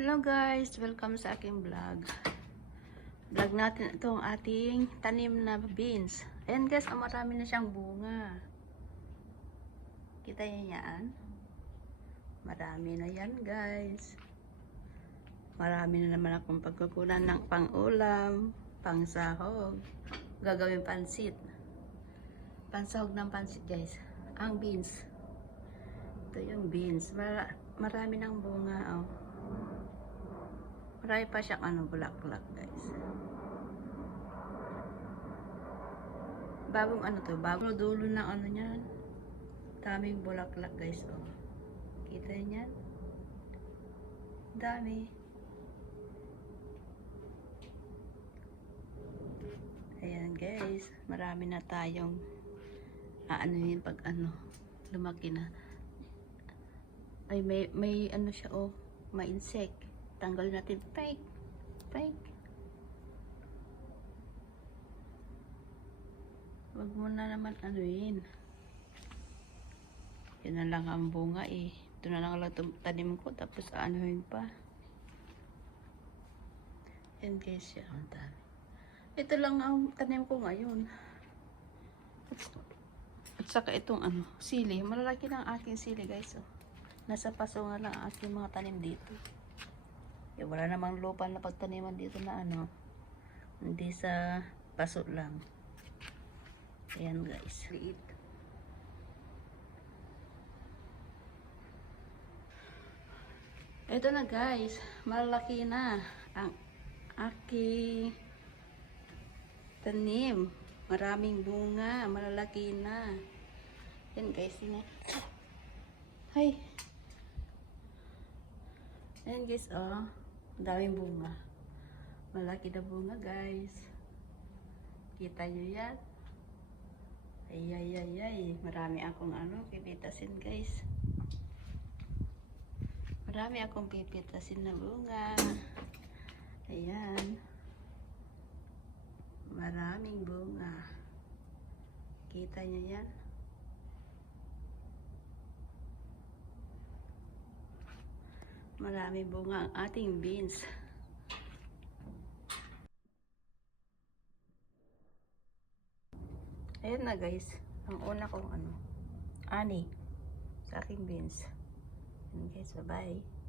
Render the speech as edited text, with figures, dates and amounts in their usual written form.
Hello guys, welcome sa aking vlog. Vlog natin itong ating tanim na beans. Ayan guys, marami na siyang bunga. Kita niyo yan? Marami na yan guys. Marami na naman akong pagkukunan ng pang-ulam, pang-sahog. Gagawin pansit. Pansahog ng pansit guys. Ang beans. Ito yung beans. Marami ng bunga oh. Marami pa siyang bulaklak guys. Bagong bagong dulo ng niyan. Daming bulaklak guys oh. Kita niyan? Dami. Ayan guys, marami na tayong yun pag lumaki na. Ay may siya oh, may insect. Tanggalin natin. Fake. Wag mo na naman yun. Yan na lang ang bunga eh. Ito na lang tanim ko. Tapos anuhin pa. Yan guys siya. Ito lang ang tanim ko ngayon. At saka itong sili. Malalaki na ang aking sili guys. Oh. Nasa paso nga lang ang aking mga tanim dito. Wala namang lupa na pagtaniman dito na hindi sa paso lang. Ayan guys, liit. Ito na guys, malaki na ang aking tanim. Maraming bunga, malalaki na. Yan guys, yun. Hay. Ayan guys, oh. Daming bunga. Malaki na bunga guys. Kita nyo yan? Ay. Marami akong pipitasin guys. Marami akong pipitasin na bunga. Ayan. Maraming bunga. Kita nyo yan? Maraming bunga ang ating beans. Ayan na guys, ang una kong ani sa aking beans. Ayan guys, bye bye.